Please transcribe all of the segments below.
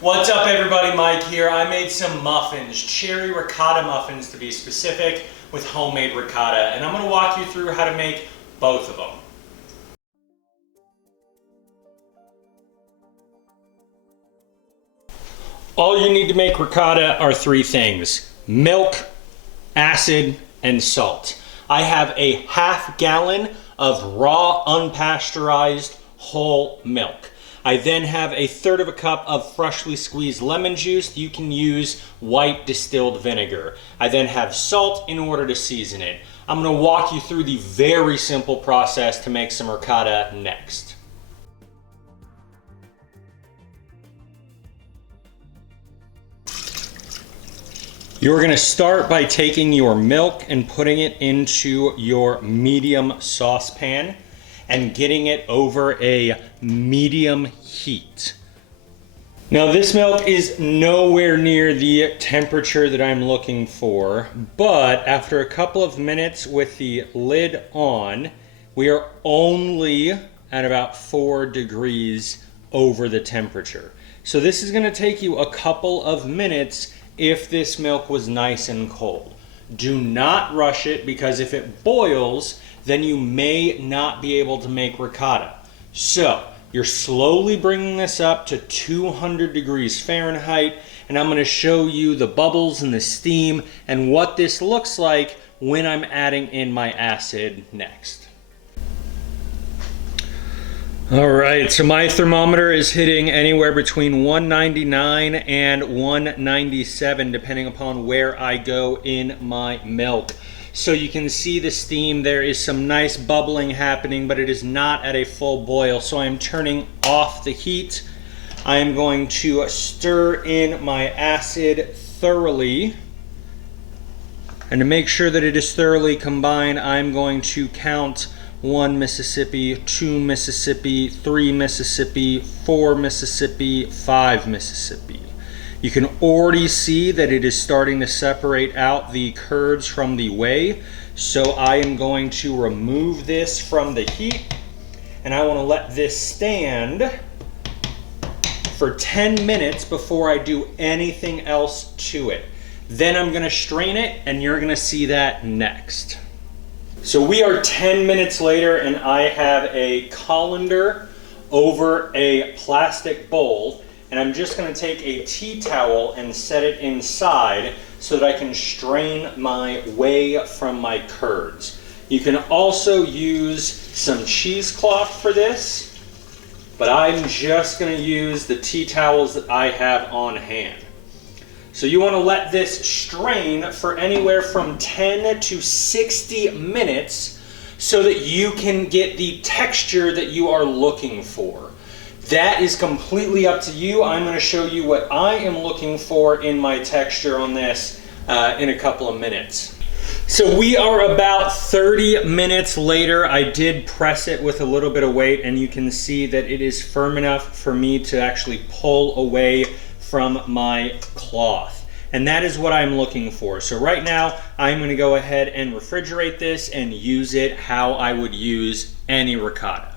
What's up everybody, Mike here. I made some muffins, cherry ricotta muffins to be specific, with homemade ricotta, and I'm going to walk you through how to make both of them. All you need to make ricotta are three things: milk, acid, and salt. I have a half gallon of raw, unpasteurized whole milk. I then have a third of a cup of freshly squeezed lemon juice. You can use white distilled vinegar. I then have salt in order to season it. I'm going to walk you through the very simple process to make some ricotta next. You're going to start by taking your milk and putting it into your medium saucepan and getting it over a medium heat. Now this milk is nowhere near the temperature that I'm looking for, but after a couple of minutes with the lid on, we are only at about 4 degrees over the temperature. So this is going to take you a couple of minutes if this milk was nice and cold. Do not rush it, because if it boils, then you may not be able to make ricotta. So you're slowly bringing this up to 200 degrees Fahrenheit, and I'm going to show you the bubbles and the steam and what this looks like when I'm adding in my acid next. All right, so my thermometer is hitting anywhere between 199 and 197, depending upon where I go in my milk. So you can see the steam. There is some nice bubbling happening, but it is not at a full boil. So I'm turning off the heat. I am going to stir in my acid thoroughly. And to make sure that it is thoroughly combined, I'm going to count 1 Mississippi, 2 Mississippi, 3 Mississippi, 4 Mississippi, 5 Mississippi. You can already see that it is starting to separate out the curds from the whey. So I am going to remove this from the heat, and I want to let this stand for 10 minutes before I do anything else to it. Then I'm going to strain it, and you're going to see that next. So we are 10 minutes later, and I have a colander over a plastic bowl, and I'm just going to take a tea towel and set it inside so that I can strain my whey from my curds. You can also use some cheesecloth for this, but I'm just going to use the tea towels that I have on hand. So you want to let this strain for anywhere from 10 to 60 minutes so that you can get the texture that you are looking for. That is completely up to you. I'm going to show you what I am looking for in my texture on this in a couple of minutes. So we are about 30 minutes later. I did press it with a little bit of weight, and you can see that it is firm enough for me to actually pull away from my cloth. And that is what I'm looking for. So right now, I'm going to go ahead and refrigerate this and use it how I would use any ricotta.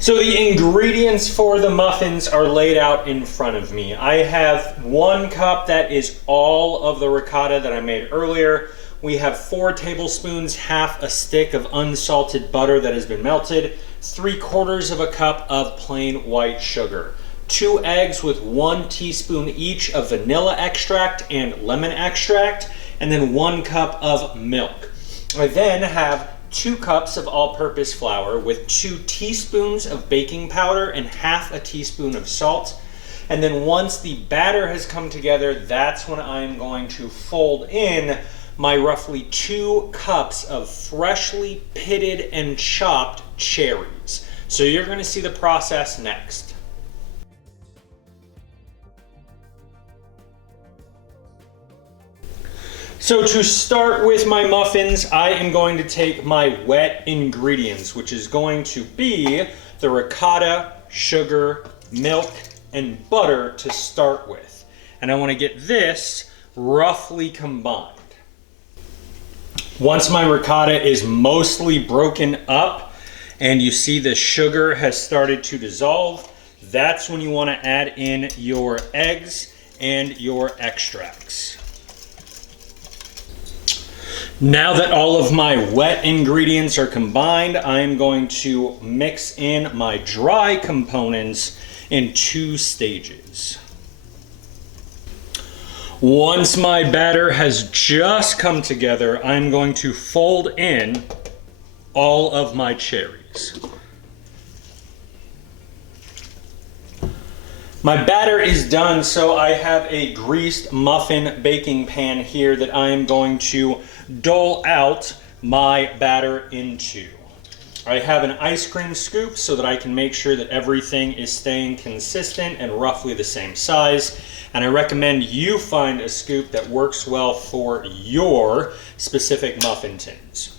So the ingredients for the muffins are laid out in front of me. I have 1 cup that is all of the ricotta that I made earlier. We have 4 tablespoons, half a stick of unsalted butter that has been melted, 3/4 of a cup of plain white sugar, 2 eggs with 1 teaspoon each of vanilla extract and lemon extract, and then 1 cup of milk. I then have 2 cups of all-purpose flour with 2 teaspoons of baking powder and half a teaspoon of salt. And then once the batter has come together, that's when I'm going to fold in my roughly 2 cups of freshly pitted and chopped cherries. So you're going to see the process next. So to start with my muffins, I am going to take my wet ingredients, which is going to be the ricotta, sugar, milk, and butter to start with. And I want to get this roughly combined. Once my ricotta is mostly broken up and you see the sugar has started to dissolve, that's when you want to add in your eggs and your extracts. Now that all of my wet ingredients are combined, I'm going to mix in my dry components in 2 stages. Once my batter has just come together, I'm going to fold in all of my cherries. My batter is done, so I have a greased muffin baking pan here that I am going to dole out my batter into. I have an ice cream scoop so that I can make sure that everything is staying consistent and roughly the same size. And I recommend you find a scoop that works well for your specific muffin tins.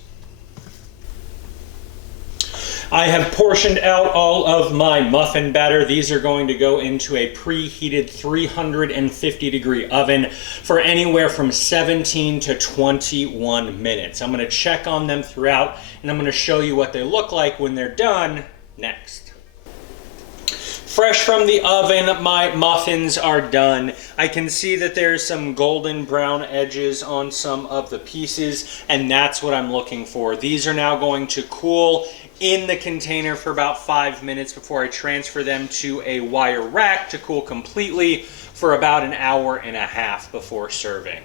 I have portioned out all of my muffin batter. These are going to go into a preheated 350-degree oven for anywhere from 17 to 21 minutes. I'm going to check on them throughout, and I'm going to show you what they look like when they're done next. Fresh from the oven, my muffins are done. I can see that there's some golden brown edges on some of the pieces, and that's what I'm looking for. These are now going to cool in the container for about 5 minutes before I transfer them to a wire rack to cool completely for about an hour and a half before serving.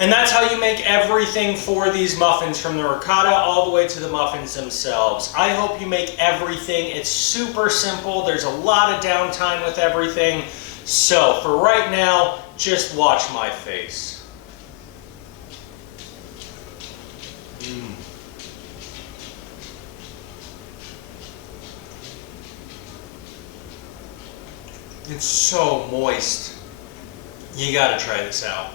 And that's how you make everything for these muffins, from the ricotta all the way to the muffins themselves. I hope you make everything. It's super simple. There's a lot of downtime with everything. So for right now, just watch my face. It's so moist. You gotta try this out.